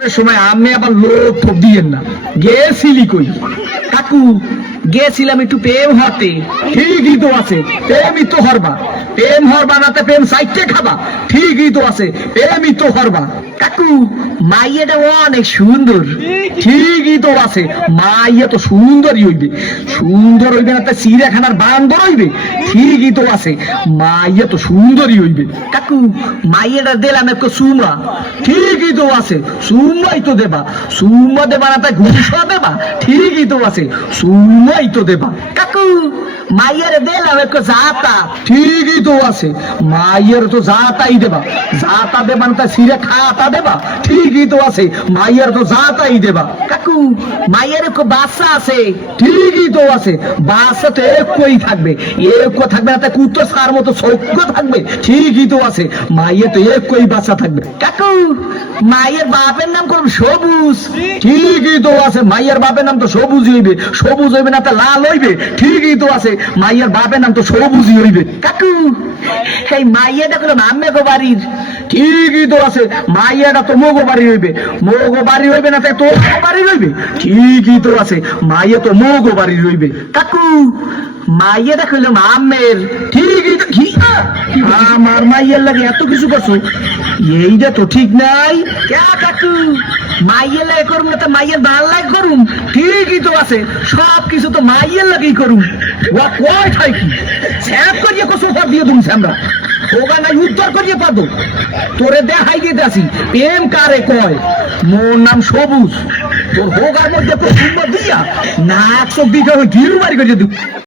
সময় আমি আবার লোক ঠোপ দিয়েন না। গেছিলি কই? কাকু গেছিলাম একটু প্রেম হতে। ঠিকই তো আছে, প্রেমই তো হরবা। প্রেম হরবা নাতে প্রেম সাইটে খাবা। ঠিকই তো আছে, প্রেমই তো হরবা। কাকু মাইয়াটা অনেক সুন্দর। ঠিকই তো আছে, মাইয়া তো সুন্দরই হইবে। সুন্দর হইবে না তা চিড়িয়াখানার বান্দর হইবে? ঠিকই তো আছে, মাইয়া তো সুন্দরই হইবে। কাকু মাইয়াটা দিলাম একটু সুমা। ঠিকই তো আছে, সুম্মাই তো দেবা। সুম্মা দেবা না তাই ঘুষা দেবা? ঠিকই তো আছে, সুম্মাই তো দেবা। কাকু মাইয়ারে দিলাম একটু জাতা। ঠিকই তো আছে, মাইয়ের তো যাতাই দেবা। যাতা দেবা না তাই সিরে খাতা দেবা? ঠিকই তো আছে, মাইয়ের তো যাতাই দেবা। কাকু মাইয়ার একটু বাচ্চা আছে। ঠিকই তো আছে, বাচ্চা তো একই থাকবে। এক থাকবে না তাই কুত্তো সার মতো সৌক্য থাকবে? ঠিকই তো আছে, মাইয়ে তো একই বাচ্চা থাকবে। কাকু মায়ের বাপের নাম করব সবুজ। ঠিকই তো আছে, মাইয়ের বাপের নাম তো সবুজ হইবে। সবুজ হইবে না তা লাল হইবে? ঠিকই তো আছে, মাইয়ের বাপের নাম তো সবুজই হইবে। কাকু এই মাইয়াটা করলাম আম্মে গো বাড়ির। ঠিকই তো আছে, মাইয়াটা তো মোগো বাড়ি হইবে। মোগো বাড়ি হইবে না তাই তোর বাড়ি হইবে? ঠিকই তো আছে, মাইয়া তো মোগো বাড়ি হইবে। কাকু মাইয়াটা করলাম আম্মের। ঠিকই তো কি আমার মাইয়ার লাগে এত কিছু করছো? এইটা তো ঠিক নাই। ক্যা কাকু মাইয়ের লাগে করুম না তো মাইয়ের ভাল লাগে করুম। ঠিকই তো আছে, সব কিছু তো মাইয়ের লাগেই করুম। ওয়া কয় ঠাই কি স্যাপ করিয়ে কসো সব দিয়ে দুম আমরা ওগা নাই উদ্ধার করিয়ে পাদো। তোরে দেখাই দিতে আসি প্রেম কারে কয়। মোর নাম সবুজ, তোর হোগার মধ্যে তো সুন্দর দিয়া না 100 বিঘা গিরু বাড়ি করে দিও।